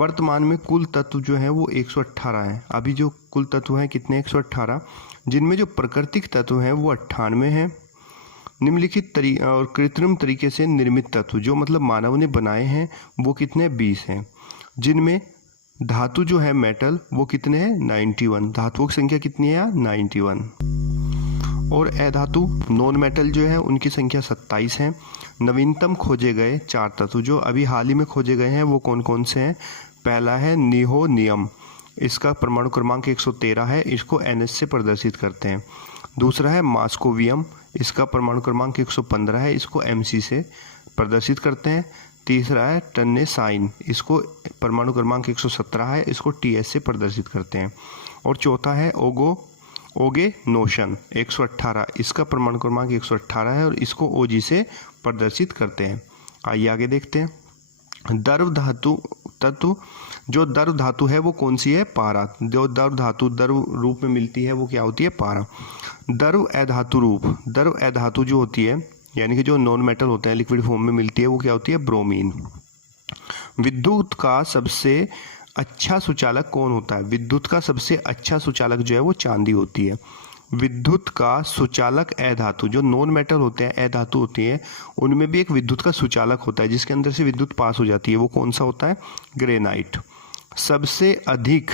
वर्तमान में कुल तत्व जो है वो 118 है। अभी जो कुल तत्व हैं कितने, 118, जिनमें जो प्राकृतिक तत्व हैं वो 98 हैं। निम्नलिखित और कृत्रिम तरीके से निर्मित तत्व जो मतलब मानव ने बनाए हैं वो कितने, 20 हैं। जिनमें धातु जो है मेटल वो कितने हैं, 91। धातुओं की संख्या कितनी है यहाँ, 91। और अधातु नॉन मेटल जो है उनकी संख्या 27 है। नवीनतम खोजे गए 4 तत्व जो अभी हाल ही में खोजे गए हैं वो कौन कौन से हैं। पहला है निहोनियम, इसका परमाणु क्रमांक 113 है, इसको NH से प्रदर्शित करते हैं। दूसरा है मास्कोवियम, इसका परमाणु क्रमांक 115 है, इसको MC से प्रदर्शित करते हैं। तीसरा है टन्नेसाइन, इसको परमाणु क्रमांक 117 है, इसको TS से प्रदर्शित करते हैं। और चौथा है ओगेनोशन 118, इसका परमाणु क्रमांक 118 है और इसको OG से प्रदर्शित करते हैं। आइए आगे देखते हैं। द्रव धातु तत्व, जो द्रव धातु है वो कौन सी है, पारा। जो द्रव धातु द्रव रूप में मिलती है वो क्या होती है, पारा। द्रव अधातु रूप, द्रव अधातु जो होती है यानी कि जो नॉन मेटल होते हैं लिक्विड फॉर्म में मिलती है वो क्या होती है, ब्रोमीन। विद्युत का सबसे अच्छा सुचालक कौन होता है। विद्युत का सबसे अच्छा सुचालक जो है वो चांदी होती है। विद्युत का सुचालक अधातु, जो नॉन मेटल होते हैं अधातु होती है उनमें भी एक विद्युत का सुचालक होता है जिसके अंदर से विद्युत पास हो जाती है, वो कौन सा होता है, ग्रेनाइट। सबसे अधिक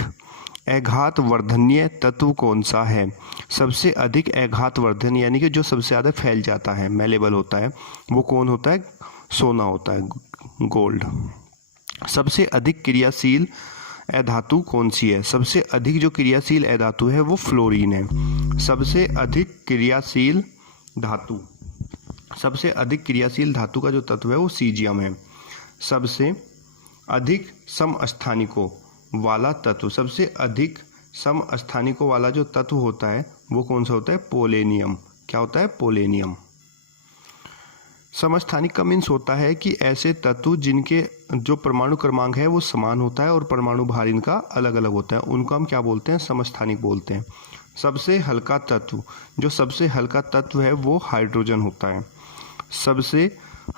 आघात वर्धनीय तत्व कौन सा है। सबसे अधिक आघात वर्धन यानी कि जो सबसे ज़्यादा फैल जाता है, मेलेबल होता है, वो कौन होता है, सोना होता है, गोल्ड। सबसे अधिक क्रियाशील अधातु कौन सी है। सबसे अधिक जो क्रियाशील अधातु है वो फ्लोरीन है। सबसे अधिक क्रियाशील धातु, सबसे अधिक क्रियाशील धातु का जो तत्व है वो सीजियम है। सबसे अधिक समस्थानिकों वाला तत्व, सबसे अधिक समस्थानिकों वाला जो तत्व होता है वो कौन सा होता है, पोलेनियम। क्या होता है, पोलेनियम। समस्थानिक का मीन्स होता है कि ऐसे तत्व जिनके जो परमाणु क्रमांक है वो समान होता है और परमाणु भार इनका अलग अलग होता है, उनको हम क्या बोलते हैं, समस्थानिक बोलते हैं। सबसे हल्का तत्व, जो सबसे हल्का तत्व है वो हाइड्रोजन होता है। सबसे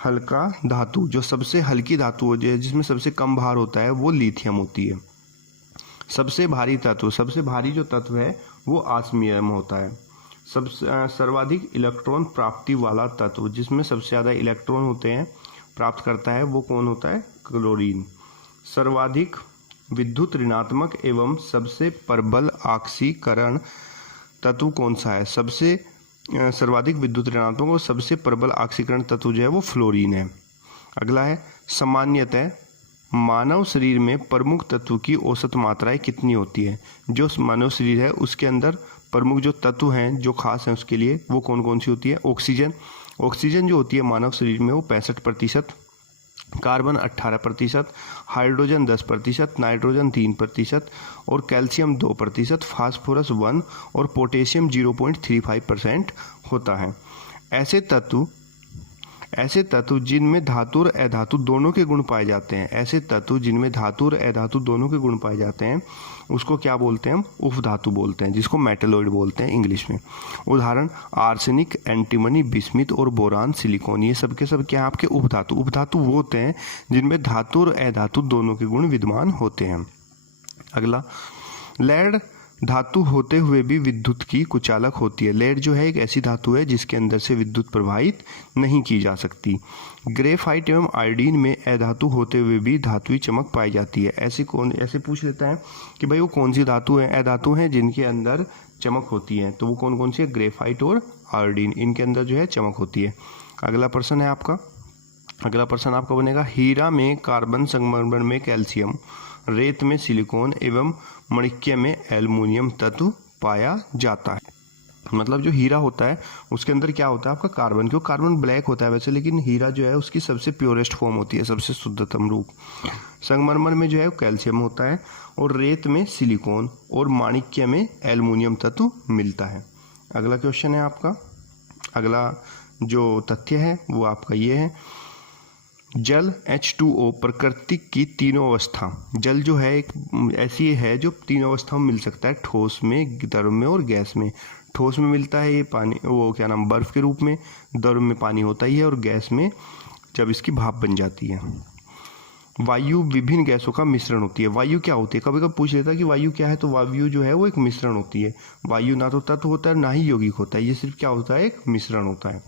हल्का धातु, जो सबसे हल्की धातु है जिसमें सबसे कम भार होता है वो लिथियम होती है। सबसे भारी तत्व, सबसे भारी जो तत्व है वो ऑस्मियम होता है। सबसे सर्वाधिक इलेक्ट्रॉन प्राप्ति वाला तत्व, जिसमें सबसे ज़्यादा इलेक्ट्रॉन होते हैं प्राप्त करता है वो कौन होता है, क्लोरीन। सर्वाधिक विद्युत ऋणात्मक एवं सबसे प्रबल ऑक्सीकरण तत्व कौन सा है। सबसे सर्वाधिक विद्युत ऋणात्मक और सबसे प्रबल ऑक्सीकरण तत्व जो है वो फ्लोरीन है। अगला है सामान्यतः मानव शरीर में प्रमुख तत्व की औसत मात्राएं कितनी होती है। जो मानव शरीर है उसके अंदर प्रमुख जो तत्व हैं जो खास हैं उसके लिए वो कौन कौन सी होती है। ऑक्सीजन, ऑक्सीजन जो होती है मानव शरीर में वो 65%, कार्बन 18%, हाइड्रोजन 10%, नाइट्रोजन 3% और कैल्शियम 2%, फास्फोरस 1 और पोटेशियम 0.35% होता है। ऐसे तत्व जिनमें धातु और अधातु दोनों के गुण पाए जाते हैं, ऐसे तत्व जिनमें धातु और अधातु दोनों के गुण पाए जाते हैं उसको क्या बोलते हैं, हम उपधातु बोलते हैं, जिसको मेटलॉइड बोलते हैं इंग्लिश में। उदाहरण आर्सेनिक, एंटीमनी, बिस्मिथ और बोरान, सिलिकॉन, ये सब के सब क्या है आपके उपधातु। उपधातु वो होते हैं जिनमें धातु और अधातु दोनों के गुण विद्यमान होते हैं। अगला, लेड धातु होते हुए भी विद्युत की कुचालक होती है। लेड जो है एक ऐसी धातु है जिसके अंदर से विद्युत प्रवाहित नहीं की जा सकती। ग्रेफाइट एवं आयोडीन में अधातु होते हुए भी धातुई चमक पाई जाती है। ऐसे पूछ लेता है कि भाई वो कौन सी धातु है, अधातु हैं जिनके अंदर चमक होती है, तो वो कौन कौन सी है, ग्रेफाइट और आयोडीन, इनके अंदर जो है चमक होती है। अगला प्रश्न है आपका, अगला प्रश्न आपका बनेगा, हीरा में कार्बन, संगमरमर में कैल्शियम, रेत में सिलिकॉन एवं मणिक्य में एल्युमिनियम तत्व पाया जाता है। मतलब जो हीरा होता है उसके अंदर क्या होता है आपका, कार्बन। क्यों, कार्बन ब्लैक होता है वैसे, लेकिन हीरा जो है उसकी सबसे प्योरेस्ट फॉर्म होती है, सबसे शुद्धतम रूप। संगमरमर में जो है कैल्शियम होता है और रेत में सिलिकॉन और माणिक्य में एल्युमिनियम तत्व मिलता है। अगला क्वेश्चन है आपका, अगला जो तथ्य है वो आपका ये है, जल H2O प्रकृति की तीनों अवस्था। जल जो है एक ऐसी है जो तीनों अवस्थाओं में मिल सकता है, ठोस में, द्रव में और गैस में। ठोस में मिलता है ये पानी, वो क्या नाम, बर्फ के रूप में, द्रव में पानी होता ही है और गैस में जब इसकी भाप बन जाती है। वायु विभिन्न गैसों का मिश्रण होती है। वायु क्या होती है, कभी कभी पूछ लेता है कि वायु क्या है, तो वायु जो है वो एक मिश्रण होती है। वायु ना तो तत्व होता है ना ही यौगिक होता है, ये सिर्फ क्या होता है, एक मिश्रण होता है।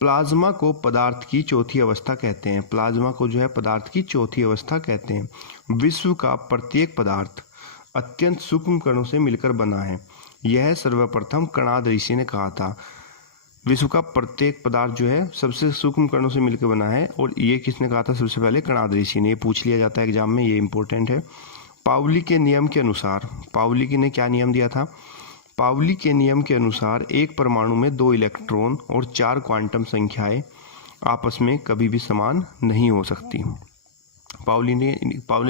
प्लाज्मा को पदार्थ की चौथी अवस्था कहते हैं। प्लाज्मा को जो है पदार्थ की चौथी अवस्था कहते हैं। विश्व का प्रत्येक पदार्थ अत्यंत सूक्ष्म कणों से मिलकर बना है, यह सर्वप्रथम कणाद ऋषि ने कहा था। विश्व का प्रत्येक पदार्थ जो है सबसे सूक्ष्म कणों से मिलकर बना है, और ये किसने कहा था सबसे पहले, कणाद ऋषि ने। ये पूछ लिया जाता है एग्जाम में, ये इंपॉर्टेंट है। पाउली के नियम के अनुसार, पाउली ने क्या नियम दिया था, पाउली के नियम के अनुसार एक परमाणु में 2 इलेक्ट्रॉन और 4 क्वांटम संख्याएं आपस में कभी भी समान नहीं हो सकती। पाउली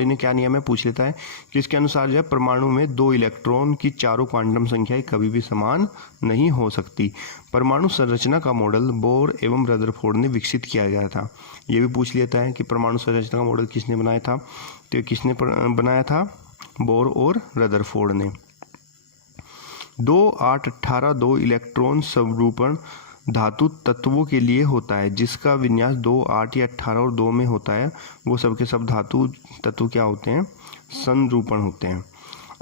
ने क्या नियम है, पूछ लेता है कि इसके अनुसार जो है परमाणु में 2 इलेक्ट्रॉन की चारों क्वांटम संख्याएं कभी भी समान नहीं हो सकती। परमाणु संरचना का मॉडल बोर एवं रदरफोर्ड ने विकसित किया गया था। ये भी पूछ लेता है कि परमाणु संरचना का मॉडल किसने बनाया था, तो किसने बनाया था, बोर और रदरफोर्ड ने। 2, 8, 18 2 इलेक्ट्रॉन स्वरूपण धातु तत्वों के लिए होता है, जिसका विन्यास 2, 8 या 18 और 2 में होता है, वो सब के सब धातु तत्व क्या होते हैं, संरूपण होते हैं।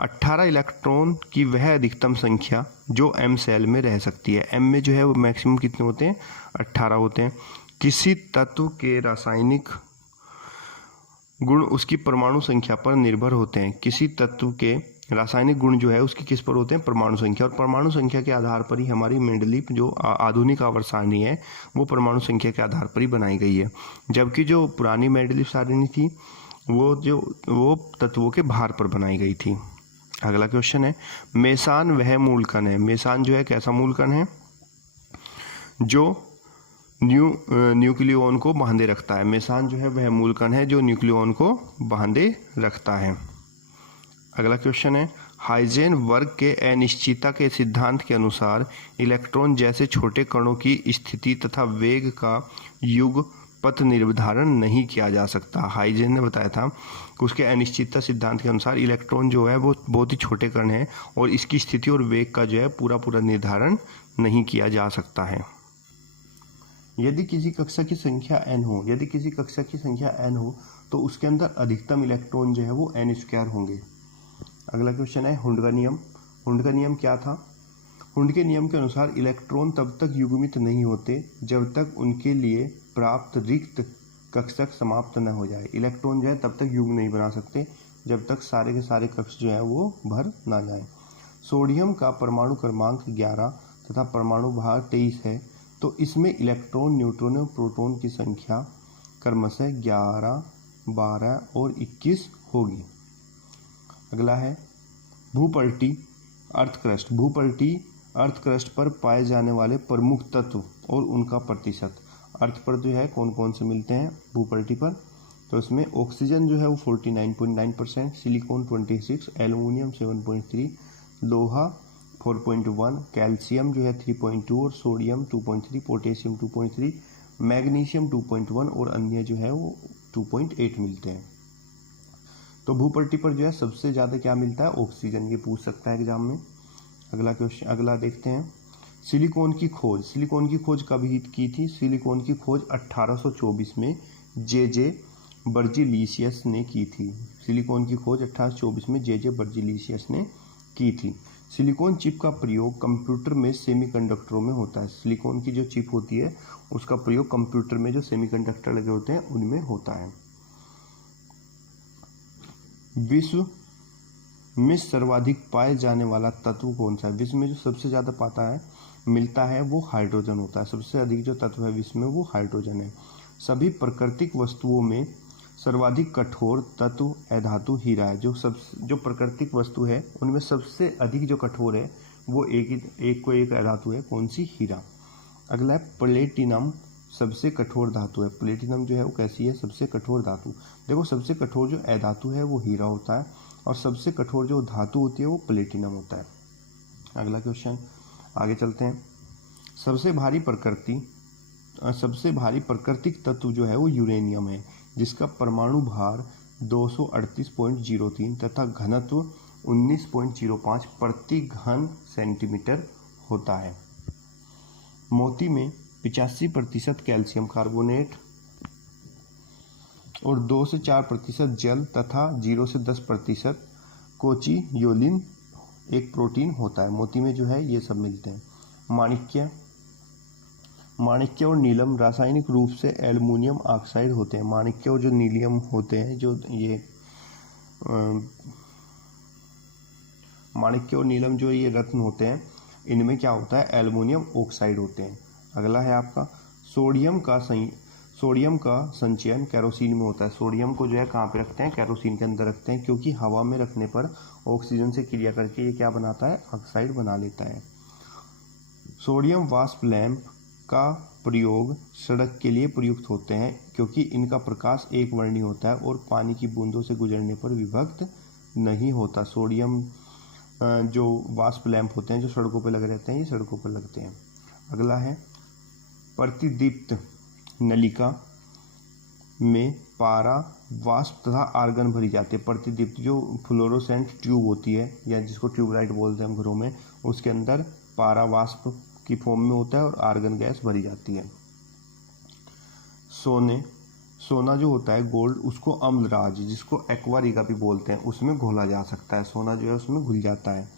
18 इलेक्ट्रॉन की वह अधिकतम संख्या जो m सेल में रह सकती है। m में जो है वो मैक्सिमम कितने होते हैं, 18 होते हैं। किसी तत्व के रासायनिक गुण उसकी परमाणु संख्या पर निर्भर होते हैं। किसी तत्व के रासायनिक गुण जो है उसकी किस पर होते हैं, परमाणु संख्या। और परमाणु संख्या के आधार पर ही हमारी मेंडलीव जो आधुनिक आवर्त सारणी है वो परमाणु संख्या के आधार पर ही बनाई गई है, जबकि जो पुरानी मेंडलीव सारणी थी वो तत्वों के भार पर बनाई गई थी। अगला क्वेश्चन है, मेसान वह मूल कण है। मेसान जो है कैसा मूल कण है, जो न्यूक्लियॉन को बांधे रखता है। मेसान जो है वह मूल कण है जो न्यूक्लियॉन को बांधे रखता है। अगला क्वेश्चन है, हाइजेन वर्ग के अनिश्चितता के सिद्धांत के अनुसार इलेक्ट्रॉन जैसे छोटे कणों की स्थिति तथा वेग का युग पथ निर्धारण नहीं किया जा सकता। हाइजेन ने बताया था कि उसके अनिश्चितता सिद्धांत के अनुसार इलेक्ट्रॉन जो है वो बहुत ही छोटे कण है और इसकी स्थिति और वेग का जो है पूरा निर्धारण नहीं किया जा सकता है। यदि किसी कक्षा की संख्या n हो, यदि किसी कक्षा की संख्या n हो तो उसके अंदर अधिकतम इलेक्ट्रॉन जो है वो n² होंगे। अगला क्वेश्चन है, हुंड का नियम। हुंड का नियम क्या था, हुंड के नियम के अनुसार इलेक्ट्रॉन तब तक युग्मित नहीं होते जब तक उनके लिए प्राप्त रिक्त कक्षक समाप्त न हो जाए। इलेक्ट्रॉन जो है तब तक युग्म नहीं बना सकते जब तक सारे के सारे कक्ष जो है वो भर ना जाए। सोडियम का परमाणु क्रमांक 11 तथा परमाणु भार 23 है, तो इसमें इलेक्ट्रॉन, न्यूट्रॉन और प्रोटॉन की संख्या क्रमशः 11, 12 और 21 होगी। अगला है, भूपल्टी अर्थ क्रस्ट। भूपल्टी अर्थ क्रस्ट पर पाए जाने वाले प्रमुख तत्व और उनका प्रतिशत। अर्थ पर जो है कौन कौन से मिलते हैं भूपल्टी पर, तो इसमें ऑक्सीजन जो है वो 49.9%, सिलिकॉन 26, एल्युमिनियम 7.3, लोहा 4.1, कैल्शियम जो है 3.2 और सोडियम 2.3, पोटेशियम 2.3, मैग्नीशियम 2.1 और अन्य जो है वो 2.8 मिलते हैं। तो भूपट्टी पर जो है सबसे ज़्यादा क्या मिलता है, ऑक्सीजन। ये पूछ सकता है एग्जाम में। अगला क्वेश्चन, अगला देखते हैं, सिलिकॉन की खोज। सिलिकॉन की खोज कब की थी, सिलिकॉन की खोज 1824 में जे बर्जिलियस ने की थी। सिलिकॉन की खोज 1824 में जे बर्जिलियस ने की थी। सिलिकॉन चिप का प्रयोग कंप्यूटर में सेमीकंडक्टरों में होता है। सिलिकॉन की जो चिप होती है उसका प्रयोग कंप्यूटर में जो सेमीकंडक्टर लगे होते हैं उनमें होता है। विश्व में सर्वाधिक पाए जाने वाला तत्व कौन सा है। विश्व में जो सबसे ज़्यादा पाता है मिलता है वो हाइड्रोजन होता है। सबसे अधिक जो तत्व है विश्व में वो हाइड्रोजन है। सभी प्राकृतिक वस्तुओं में सर्वाधिक कठोर तत्व अधातु हीरा है। जो प्राकृतिक वस्तु है उनमें सबसे अधिक जो कठोर है वो एक अधातु है, कौन सी, हीरा। अगला है, प्लेटिनम सबसे कठोर धातु है। प्लेटिनम जो है वो कैसी है, सबसे कठोर धातु। देखो सबसे कठोर जो अधातु है वो हीरा होता है और सबसे कठोर जो धातु होती है वो प्लेटिनम होता है। अगला क्वेश्चन, आगे चलते हैं। सबसे भारी प्राकृतिक तत्व जो है वो यूरेनियम है, जिसका परमाणु भार 238.03 तथा घनत्व 19.05 प्रति घन सेंटीमीटर होता है। मोती में 85% कैल्शियम कार्बोनेट और 2 से 4% जल तथा 0 से 10% कोचियोलिन एक प्रोटीन होता है। मोती में जो है ये सब मिलते हैं। माणिक्य और नीलम रासायनिक रूप से एल्युमिनियम ऑक्साइड होते हैं। माणिक्य और जो नीलियम होते हैं, जो ये माणिक्य और नीलम जो ये रत्न होते हैं, इनमें क्या होता है, एल्युमिनियम ऑक्साइड होते हैं। अगला है आपका सोडियम का संचयन केरोसिन में होता है। सोडियम को जो है कहाँ पे रखते हैं, केरोसिन के अंदर रखते हैं, क्योंकि हवा में रखने पर ऑक्सीजन से क्रिया करके ये क्या बनाता है, ऑक्साइड बना लेता है। सोडियम वाष्प लैंप का प्रयोग सड़क के लिए प्रयुक्त होते हैं, क्योंकि इनका प्रकाश एक वर्णी होता है और पानी की बूंदों से गुजरने पर विभक्त नहीं होता। सोडियम जो वाष्प लैंप होते हैं जो सड़कों पर लगे रहते हैं, ये सड़कों पर लगते हैं। अगला है प्रतिदीप्त नलिका में पारा वाष्प तथा आर्गन भरी जाती है। प्रतिदीप्त जो फ्लोरोसेंट ट्यूब होती है, या जिसको ट्यूबलाइट बोलते हैं हम घरों में, उसके अंदर पारा वाष्प की फॉर्म में होता है और आर्गन गैस भरी जाती है। सोना जो होता है गोल्ड, उसको अम्लराज, जिसको एक्वारिगा भी बोलते हैं, उसमें घोला जा सकता है। सोना जो है उसमें घुल जाता है,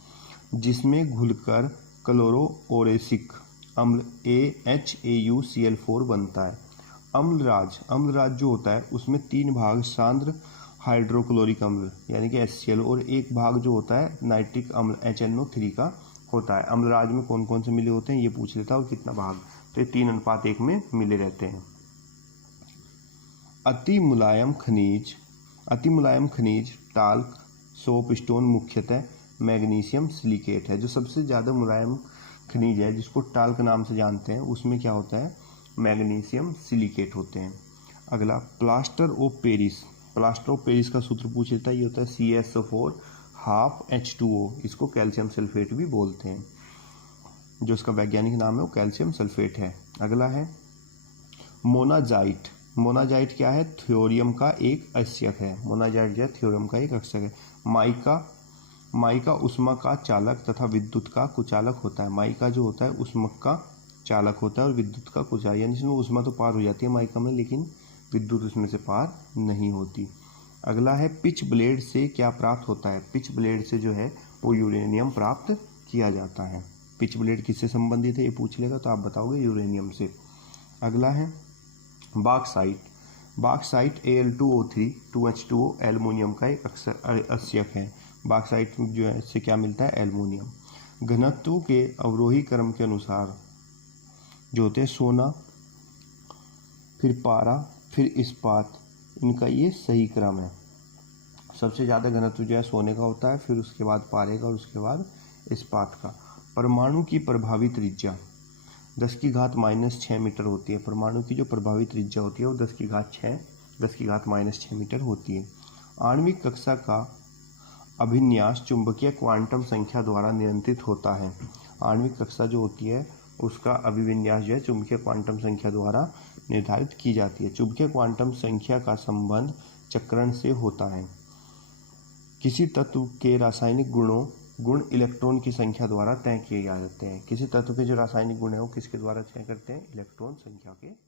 जिसमें घुलकर क्लोरोओरेसिक अम्ल AHAUCl4 बनता है। अम्लराज जो होता है उसमें 3 भाग सांद्र हाइड्रोक्लोरिक अम्ल यानी कि HCl और 1 भाग जो होता है नाइट्रिक अम्ल HNO3 का होता है। अम्लराज में कौन कौन से मिले होते हैं ये पूछ लेता है, और कितना भाग, तो ये 3:1 में मिले रहते हैं। अति मुलायम खनिज टाल्क, सोपस्टोन मुख्यतः मैग्नीशियम सिलिकेट है। जो सबसे ज़्यादा मुलायम खनिज है जिसको टाल्क नाम से जानते हैं, उसमें क्या होता है, मैग्नीशियम सिलिकेट होते हैं। अगला प्लास्टर ऑफ पेरिस का सूत्र पूछ लेता है, ये होता है CaSO4 12H2O, इसको कैल्शियम सल्फेट भी बोलते हैं। जो इसका वैज्ञानिक नाम है वो कैल्शियम सल्फेट है। अगला है मोनाजाइट क्या है, थ्योरियम का एक अयस्क है। मोनाजाइट जो है थ्योरियम का एक अयस्क है। माइका उष्मा का चालक तथा विद्युत का कुचालक होता है। माइका जो होता है उष्मा का चालक होता है और विद्युत का कुचालक, यानी इसमें उष्मा तो पार हो जाती है माइका में, लेकिन विद्युत उसमें से पार नहीं होती। अगला है पिच ब्लेड से क्या प्राप्त होता है। पिच ब्लेड से जो है वो यूरेनियम प्राप्त किया जाता है। पिच ब्लेड किससे संबंधित है ये पूछ लेगा तो आप बताओगे यूरेनियम से। अगला है बॉक्साइट Al2O3 2H2O एल्युमिनियम का एक अयस्क है। बॉक्साइट जो है इससे क्या मिलता है, एल्युमिनियम। घनत्व के अवरोही क्रम के अनुसार जो होते हैं सोना, फिर पारा, फिर इस्पात, इनका ये सही क्रम है। सबसे ज़्यादा घनत्व जो है सोने का होता है, फिर उसके बाद पारे का और उसके बाद इस्पात का। परमाणु की प्रभावी त्रिज्या 10⁻⁻6 मीटर होती है। परमाणु की जो प्रभावी त्रिज्या होती है वो 10⁻⁻6 मीटर होती है। आणविक कक्षा का अभिन्यास चुंबकीय क्वांटम संख्या द्वारा नियंत्रित होता है। आणविक कक्षा जो होती है उसका अभिविन्यास जो है चुंबकीय क्वांटम संख्या द्वारा निर्धारित की जाती है। चुंबकीय क्वांटम संख्या का संबंध चक्रण से होता है। किसी तत्व के रासायनिक गुण इलेक्ट्रॉन की संख्या द्वारा तय किए जाते हैं। किसी तत्व के जो रासायनिक गुण है वो किसके द्वारा तय करते हैं, इलेक्ट्रॉन संख्या के